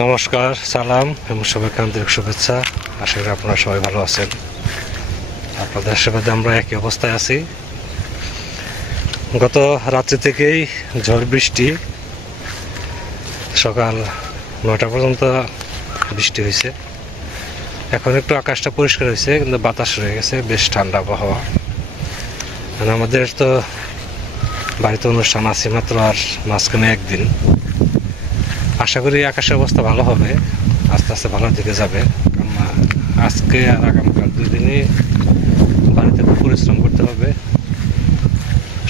নমস্কার, সালাম এবং সবাইকে আন্তরিক শুভেচ্ছা। আশা করি আপনারা সবাই ভালো আছেন। আপনাদের আশীর্বাদে আমরা একই অবস্থায় আছি। গত রাত্রি থেকেই ঝড় বৃষ্টি, সকাল 9টা পর্যন্ত বৃষ্টি হয়েছে। এখন একটু আকাশটা পরিষ্কার হয়েছে, কিন্তু বাতাস রয়ে গেছে, বেশ ঠান্ডা আবহাওয়া। আমাদের তো বাড়িতে অনুষ্ঠান আছে মাত্র, আর মাঝখানে একদিন। আশা করি আকাশের অবস্থা ভালো হবে, আস্তে আস্তে ভালোর দিকে যাবে। কারণ আজকে আর আগামীকাল 2 দিনই বাড়িতে খুব পরিশ্রম করতে হবে,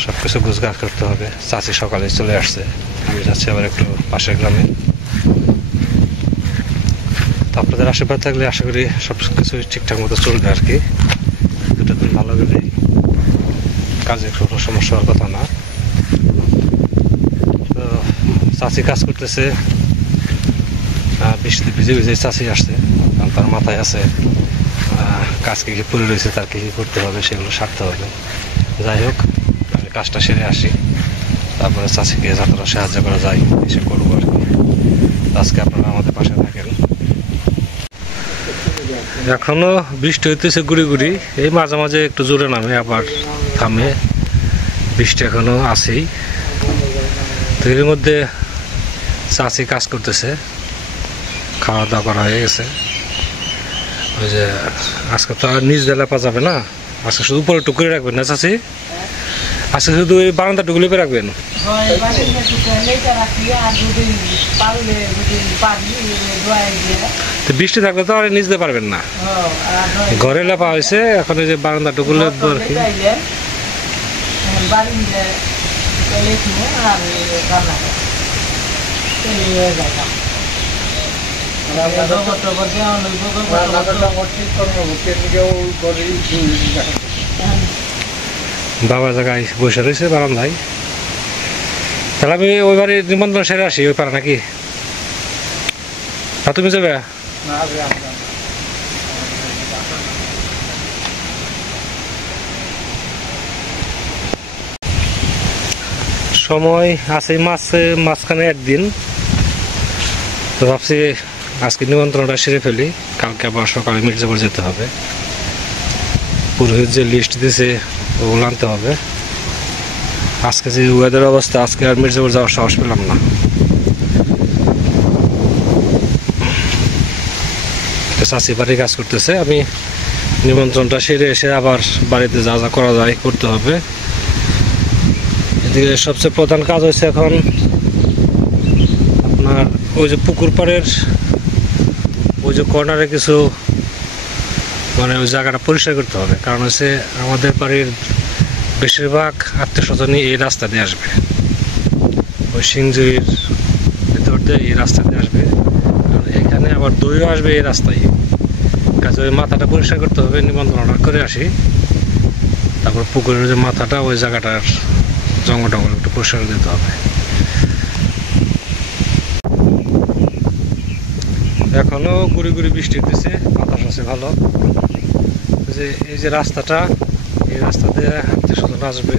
সব কিছু গুছগাছ করতে হবে। চাচি সকালে চলে আসছে, আমি যাচ্ছি আবার একটু পাশের গ্রামে। তো আপনাদের আশীর্বাদ থাকলে আশা করি সব কিছু ঠিকঠাক মতো চলবে আর কি। 2টা দিন ভালো গেলে কাজে কোনো সমস্যা হওয়ার কথা না। তো চাচি কাজ করতেছে, বৃষ্টিতে ভিজে ভিজে চাচি আসছে, তার মাথায় আছে কাজ কী কী পড়ে রয়েছে, তার কী কী করতে হবে সেগুলো সারতে হবে। যাই হোক, আমি কাজটা সেরে আসি, তারপরে চাচিকে যতটা সাহায্য করা যায় এসে করবো আর কি। আজকে আপনারা আমাদের পাশে থাকেন। এখনো বৃষ্টি হইতেছে গুড়ি গুড়ি, এই মাঝে মাঝে একটু জোরে নামে আবার থামে, বৃষ্টি এখনো আছেই। তো এর মধ্যে চাচি কাজ করতেছে, খাওয়া দাওয়া করা হয়ে গেছে। ওই যে আজকে তো আর নিচ লেপা যাবে না, আজকে শুধু উপরে টুকুরে রাখবেন না চাচি? আজকে শুধু ওই বারান্দা টুকুলে রাখবেন? তো বৃষ্টি থাকলে তো আর নিচ দিতে পারবেন না, ঘরে লেপা হয়েছে, এখন ওই যে বারান্দা টুকুলে আর কি। বাবা জায়গায় বসে রয়েছে বারান্দায়। তাহলে আমি ওই বাড়ির নিমন্ত্রণ সেরে আসি, ওই পারা নাকি? তুমি যাবে? সময় আছে মাঝখানে একদিন, তো ভাবছি আজকে নিমন্ত্রণটা সেরে ফেলি, কালকে আবার সকালে মির্জাপুর যেতে হবে। পুরোহিত যে লিস্ট দিয়েছে ওগুলো আনতে হবে। আজকে যে ওয়েদার অবস্থা, আজকে আর মির্জাপুর যাওয়ার সাহস পেলাম না। চাচি বাড়ি কাজ করতেছে, আমি নিমন্ত্রণটা সেরে এসে আবার বাড়িতে যা যা করা যায় করতে হবে। এদিকে সবচেয়ে প্রধান কাজ হচ্ছে এখন আপনার ওই যে পুকুর পাড়ের ওই যে কর্নারে কিছু মানে ওই জায়গাটা পরিষ্কার করতে হবে। কারণ হচ্ছে আমাদের বাড়ির বেশিরভাগ আত্মীয় স্বজনই এই রাস্তা দিয়ে আসবে, ওই সিংজুরির ভেতর দিয়ে এই রাস্তা দিয়ে আসবে। কারণ এখানে আবার দইও আসবে এই রাস্তায়, কাজে ওই মাথাটা পরিষ্কার করতে হবে। নিমন্ত্রণটা করে আসি, তারপর পুকুরের যে মাথাটা ওই জায়গাটার জঙ্গল টঙ্গল একটু পরিষ্কার দিতে হবে। এখনো গুড়ি গুড়ি বৃষ্টি হতেছে, বাতাস আছে ভালো। যে এই যে রাস্তাটা, এই রাস্তা দিয়ে আত্মীয় স্বজন আসবে,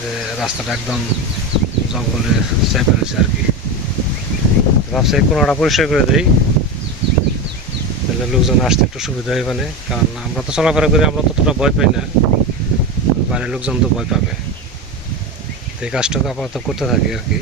যে রাস্তাটা একদম জঙ্গলে চেপে রয়েছে আর কি। ভাবছি কোনোটা পরিষ্কার করে দেই, তাহলে লোকজন আসতে একটু সুবিধা হয়। মানে কারণ আমরা তো চলাফেরা করি, আমরা ততটা ভয় পাই না, বাইরের লোকজন তো ভয় পাবে। তো এই কাজটাকে আপাতত করতে থাকি আর কি।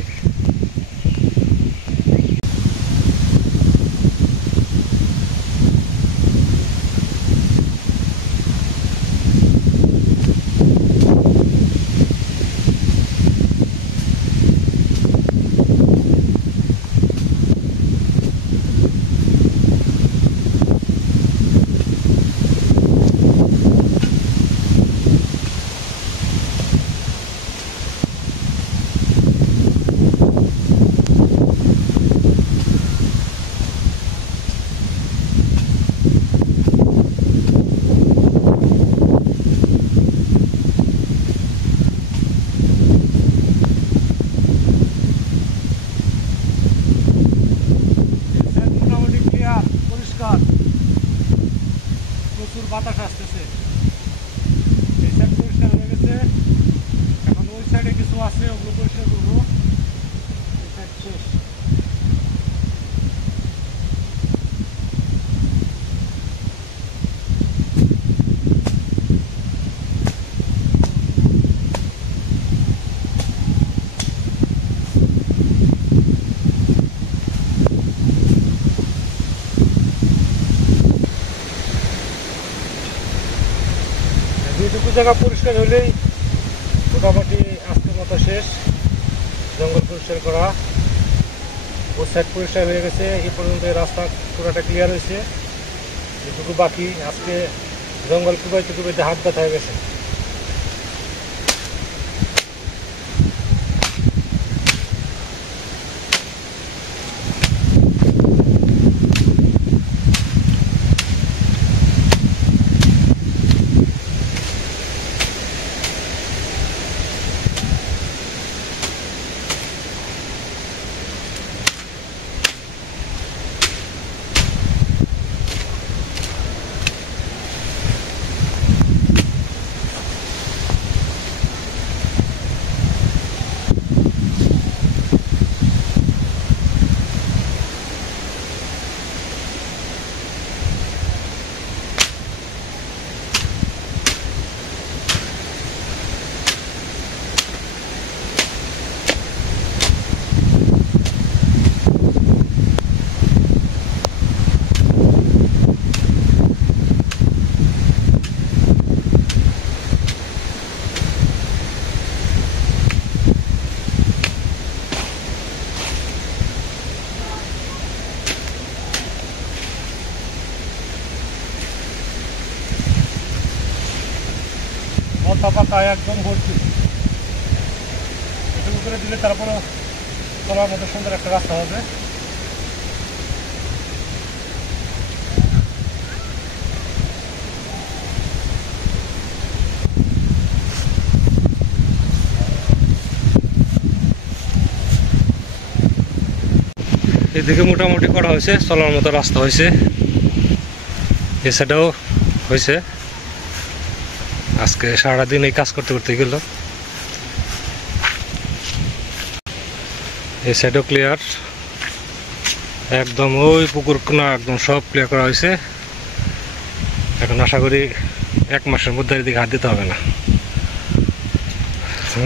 জায়গা পরিষ্কার হলেই মোটামুটি আজকের মতো শেষ। জঙ্গল পরিষ্কার করা, ও সাইড পরিষ্কার হয়ে গেছে। এই পর্যন্ত রাস্তা পুরোটা ক্লিয়ার হয়েছে, যেটুকু বাকি। আজকে জঙ্গল কুবাইতে কুবাইতে হাত ব্যথা হয়ে গেছে। পাকা একদম ভর্তি, একটু করে দিলে তারপরে চলার মতো সুন্দর একটা রাস্তা হবে। এদিকে মোটামুটি করা হয়েছে, চলার মতো রাস্তা হয়েছে। এ সাইডেও হয়েছে। আজকে সারাদিন এই কাজ করতে করতে গেল। এই সাইডও ক্লিয়ার, একদম ওই পুকুর কোনা একদম সব ক্লিয়ার করা হয়েছে। এখন আশা করি 1 মাসের মধ্যে এদিকে হাত দিতে হবে না।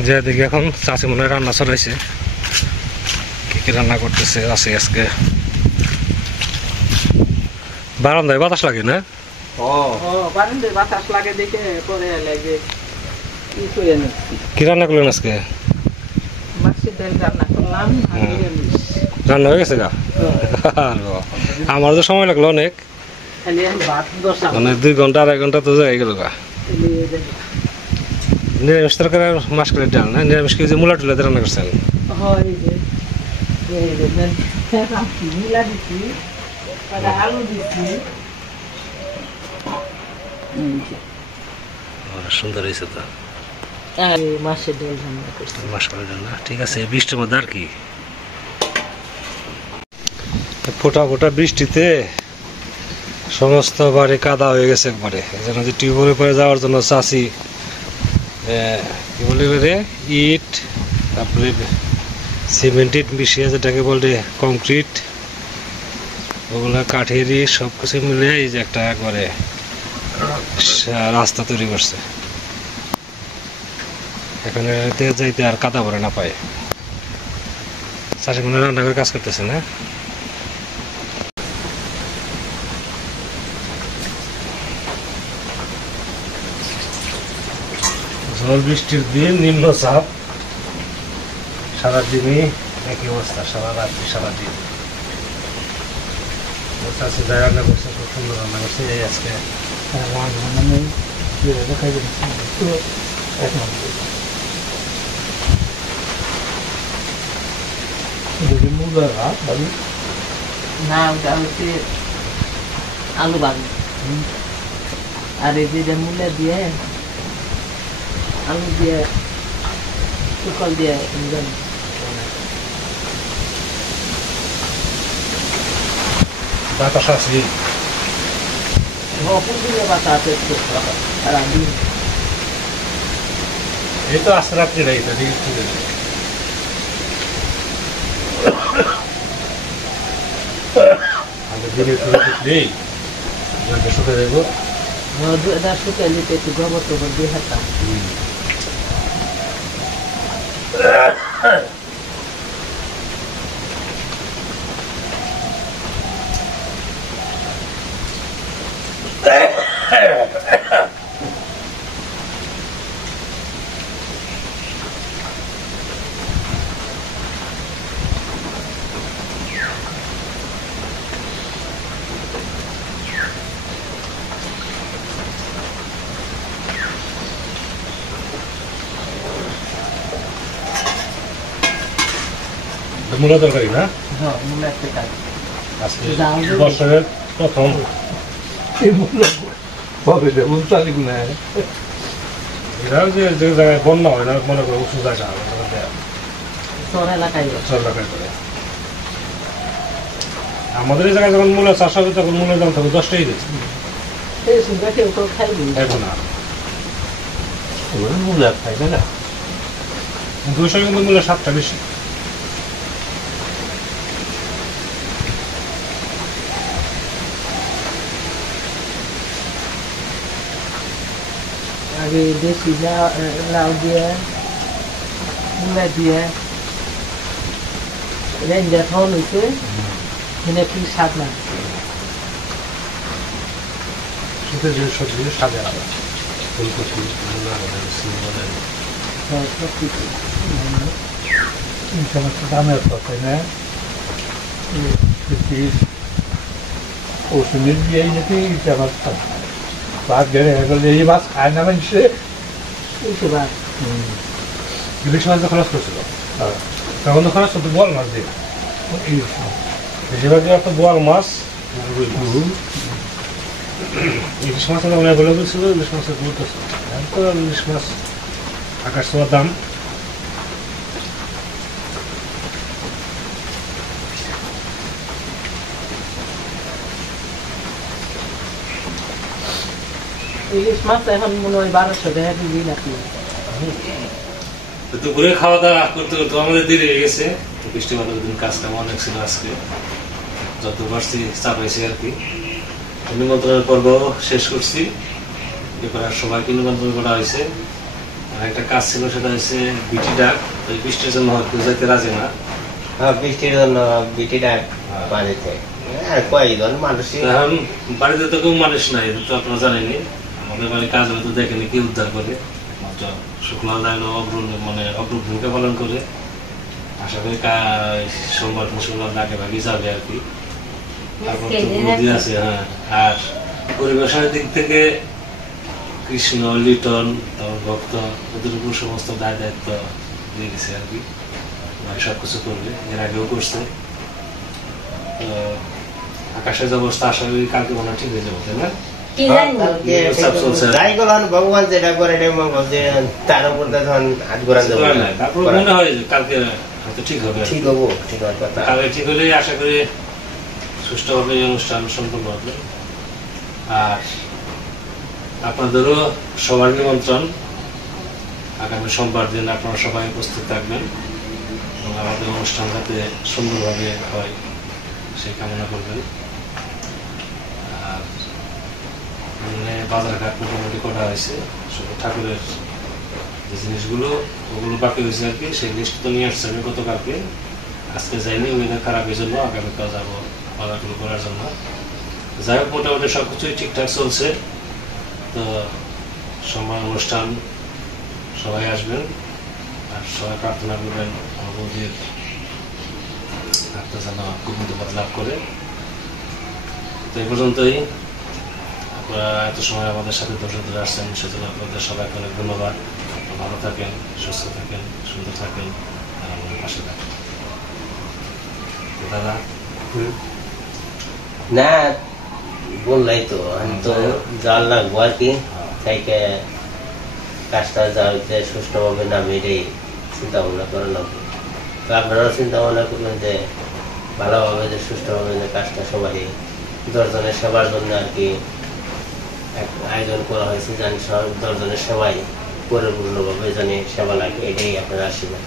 যে দিকে এখন চাষি মনে হয় রান্না চলাইছে, কি কি রান্না করতেছে আছে আজকে। বারান্দায় বাতাস লাগে না? বাতাস লাগে দেখে পরে লাগে কি রান্না করলেন আজকে? মাছের ডাল রান্না করলাম। রান্না হয়ে গেছে গা? আমার তো সময় লাগলো অনেক, মানে 2 ঘন্টা 2.5 ঘন্টা তো যাই গেল গা। নিরামিষ তরকারি মাসকলের ডাল না? নিরামিষ কি যে মূলা টুলা দিয়ে রান্না করছেন? আলু দিচ্ছি। সুন্দর হয়েছে তো মাছের ডাল রান্না করছি। মাসকলের ডাল না? ঠিক আছে। বৃষ্টির মধ্যে আর কি, ফোটা ফোটা বৃষ্টিতে সমস্ত বাড়ি কাদা হয়ে গেছে একবারে। যেন যে টিউবওয়েলে পরে যাওয়ার জন্য চাষি কি বলে রে, ইট তারপরে সিমেন্ট ইট মিশিয়ে যেটাকে বলে কংক্রিট, ওগুলো কাঠেরই সব কিছু মিলে এই যে একটা একবারে রাস্তা তৈরি করছে। এখানে যাইতে আর কাদা ভরে না পায়। চাষি মনে রান্না করে কাজ করতেছে না? ঝড় বৃষ্টির দিন, নিম্নচাপ, সারাদিনই একই অবস্থা, সারা রাত্রি সারাদিন। চাষি যাই রান্না করছে, খুব সুন্দর রান্না করছে। এই আজকে না, ওটা হচ্ছে আলু বাগি। আর এই যে মূলা দিয়ে আলু দিয়ে শুকল দিয়ে বাতাস আছে, বাতাস সারাদিন। এই তো আস্তে রাত্রি নাই তো শুকে দেবো। শুকাইলে তো একটু গোবর টোবর দিয়ে হাঁটাম। মূলা তরকারি না হ্যাঁ মূলা একটা কাজ আজকে বছরের প্রথম এরা যে যে জায়গায় বন্যা হয় না মনে করো উঁচু জায়গা শহর এলাকায় সরকার করে আমাদের এই জায়গায় যখন মূলা চাষ হবে তখন মূলের দাম থাকবে 10 টাকাই দিচ্ছে এই সুন্দর কেউ কেউ খাইবি এখন আর মূলা খাই না 200 কিন্তু মূল্য 7টা বেশি আগে দেশি লাউ দিয়ে মূলা দিয়ে রেঞ্জার খাওয়ানো হয়েছে এখানে কি স্বাদ না শীতের যে সবজি সাজে আলাদা ফুলকপি মূলা বলেন হ্যাঁ সব কিছু এই সমস্ত দামের কথা না ওষুধের দিয়েই নাকি ইটা মাছ খায় ভাত গেলে গেলে এই মাছ খায় না মানুষে এইসব আর ইলিশ মাছ যে খরচ করছিল তখন তো খরচ করতো বোয়াল মাছ দিয়ে বেশিরভাগ একটা বোয়াল মাছ আর রুই মাছ। ইলিশ মাছ তখন অ্যাভেলেবল ছিল ইলিশ মাছের গুরুত্ব ছিল এখন তো ইলিশ মাছ আকাশ ছোঁয়ার দাম ইলিশ মাছ এখন মনে হয় 1200 টাকা কেজি নাকি তো দুপুরে খাওয়া দাওয়া করতে করতে আমাদের দেরি হয়ে গেছে তো বৃষ্টিবাদলের দিন কাজ কাম অনেক ছিল আজকে যত পারছি চাপাইছি আর কি নিমন্ত্রণের পর্ব শেষ করছি এরপর আর সবাইকে নিমন্ত্রণ করা হয়েছে আর একটা কাজ ছিল সেটা হচ্ছে বিটি ডাক ওই বৃষ্টির জন্য হয়তো যাইতে রাজি না বৃষ্টির জন্য বিটিটা বাড়িতে আর কয়েকজন মানুষই তো এখন বাড়িতে তো কেউ মানুষ নাই এটা তো আপনারা জানেনি আমাদের বাড়ি কাজ হয়তো দেখেনি কি উদ্ধার করে মাত্র শুক্লা লাগলো অগ্র ভূমিকা পালন করে আশা করি সোমবার মুসলমান আগে ভাগে যাবে আর কি তারপর তো নদী আছে হ্যাঁ আর পরিবেশের দিক থেকে কৃষ্ণ লিটন তারপর ভক্ত ওদের উপর সমস্ত দায় দায়িত্ব দিয়ে দিছে আর কি ভাই সবকিছু করবে এর আগেও করছে তো আকাশের যে অবস্থা আশা করি কালকে মনে হয় ঠিক হয়ে যাবো তাই না যাই গেলাম ভগবান যেটা করে তার উপর তখন হাত ঘোরান যাবো তারপর মনে হয় যে কালকে হয়তো ঠিক হবে ঠিক হবো ঠিক হওয়ার কথা কালকে ঠিক হলে আশা করি সুষ্ঠুভাবে এই অনুষ্ঠান সম্পন্ন হবে আর আপনাদেরও সবার নিমন্ত্রণ আগামী সোমবার দিন আপনারা সবাই উপস্থিত থাকবেন এবং আমাদের অনুষ্ঠান যাতে সুন্দরভাবে হয় সেই কামনা করবেন আর বাজারঘাট মোটামুটি করা হয়েছে শুধু ঠাকুরের যে জিনিসগুলো ওগুলো বাকি হয়েছে আর কি সেই লিস্ট তো নিয়ে আসছে আমি গতকালকে আজকে যাইনি ওয়েদার খারাপের জন্য আগামীকাল যাবো বাজারগুলো করার জন্য যাই হোক মোটামুটি সবকিছুই ঠিকঠাক চলছে তো সময় অনুষ্ঠান সবাই আসবেন আর সবাই প্রার্থনা করবেন আমার বৌদির আত্মা যেন কুকুরপাত লাভ করে তো এই পর্যন্তই আপনারা এত সময় আমাদের সাথে ধৈর্য ধরে আসছেন সেজন্য আপনাদের সবাইকে অনেক ধন্যবাদ ভালো থাকেন সুস্থ থাকেন সুন্দর থাকেন আর আমাদের পাশে থাকেন দাদা না বললাই তো আমি তো জাল লাগবো আর কি তাইকে কাজটা যাতে সুষ্ঠুভাবে নামে এটাই চিন্তা ভাবনা করে লাগবে তো আপনারাও চিন্তা ভাবনা করবেন যে ভালোভাবে যে সুষ্ঠুভাবে যে কাজটা সবাই 10 জনের সেবার জন্য আর কি আয়োজন করা হয়েছে জানি 10 জনের সবাই পরিপূর্ণভাবে জানি সেবা লাগে এটাই আপনারা আশীর্বাদ